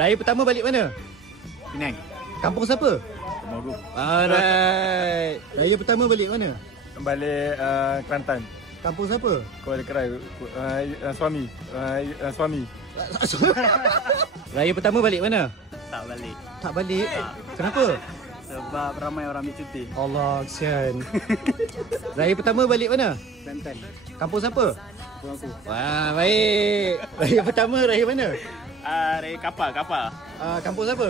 Raya pertama balik mana? Penang. Kampung siapa? Temuruh. Alright. Raya pertama balik mana? Balik Kelantan. Kampung siapa? Kuala Kerai. Suami. Suami. Raya pertama balik mana? Tak balik. Tak balik? Kenapa? Sebab ramai orang ambil cuti. Allah, kesian. Raya pertama balik mana? Kelantan. Kampung siapa? Kampung aku. Wah, baik. Raya pertama, raya mana? Raya kapal. Kampung siapa?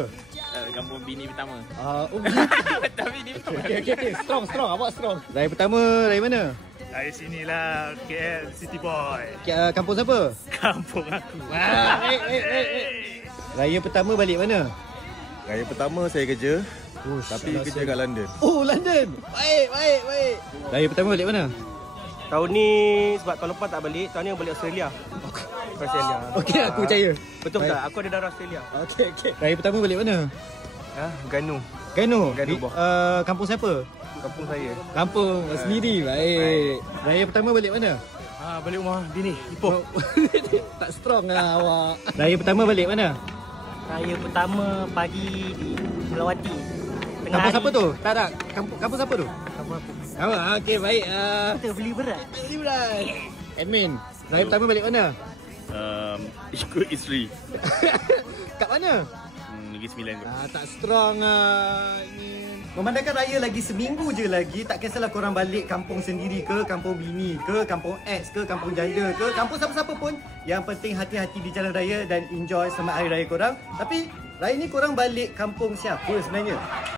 Kampung bini pertama. Betul, bini pertama. Okay. Strong. Awak strong. Raya pertama, raya mana? Dari sinilah KL City Boy. Kampung siapa? Kampung aku. Wah, baik. Raya pertama balik mana? Raya pertama saya kerja, Ush, tapi kerja kat London. Oh, London. Baik. Raya pertama balik mana? Tahun ni sebab tahun lepas tak balik, tahun ni balik Australia. Australia. Okey, aku percaya. Betul Baik. tak? Aku ada darah Australia. Okey. Raya pertama balik mana? Ganu. Ganu. Ganu, Boh. Kampung siapa? Kampung saya. Kampung sendiri. Baik. Raya pertama balik mana? Balik rumah bini. Ipoh. Tak strong lah awak. Raya pertama balik mana? Raya pertama pagi di Melawati. Kampung siapa tu? Tak. Kampung siapa tu? Kampung aku. Okey, baik. Kita beli berat. Admin. Raya pertama balik mana? Ikut isteri. Kat mana? Negeri Sembilan kot. Tak strong Memandangkan raya lagi seminggu je lagi, tak kisahlah korang balik kampung sendiri ke, kampung bini ke, kampung ex ke, kampung janda ke, kampung siapa-siapa pun, yang penting hati-hati di jalan raya dan enjoy semangat hari raya korang. Tapi raya ni korang balik kampung siapa sebenarnya?